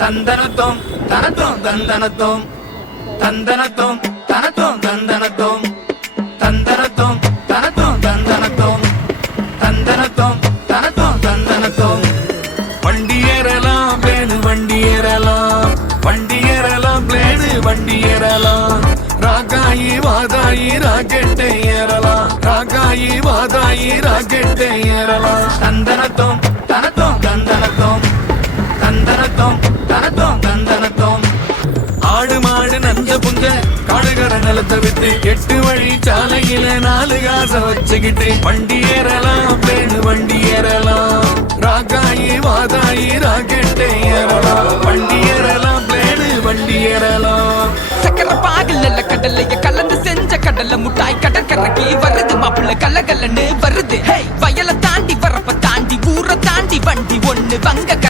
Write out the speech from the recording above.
தந்தனத்தோம் தனத்தோம் தந்தனத்தோம் தந்தனத்தோம் தனத்தோம் தந்தனத்தோம் தந்தனத்தோம் தனத்தோம் தந்தனத்தோம் தந்தனத்தோம் தனத்தோம் தந்தனத்தோம் வண்டி ஏறலாம் பிளேடு வண்டி ஏறலாம் வண்டி ஏறலாம் பிளேடு வண்டி ஏறலாம் ராகாயி வாதாயி ராக்கெட்டை ஏறலாம் ராகாயி வாதாயி ராக்கெட்டை ஏறலாம் தந்தனத்தோம் தனத்தோம் தந்தனத்தோம் தந்தனத்தோம் தனத்தோம் தந்தனத்தோம் ஆடு மாடு நஞ்ச புஞ்ச காடுகர நிலத்தை விட்டு 8 வழி சாலையில 4 காசை வச்சுக்கிட்டு வண்டி ஏறலாம் பிளேடு வண்டி ஏறலாம் ராகாயி வாதாயி ராக்கெட்டை ஏறலாம் வண்டி ஏறலாம் பிளேடு வண்டி ஏறலாம் சக்கர பாகல்ல கடலைய கலந்து செஞ்ச கடலை முட்டாய் கடற்கரைக்கு வருது மாப்பிள்ள கல்லகல்லன்னு வருது வயலை தாண்டி வரப்ப தாண்டி ஊரை தாண்டி வண்டி ஒண்ணு வங்க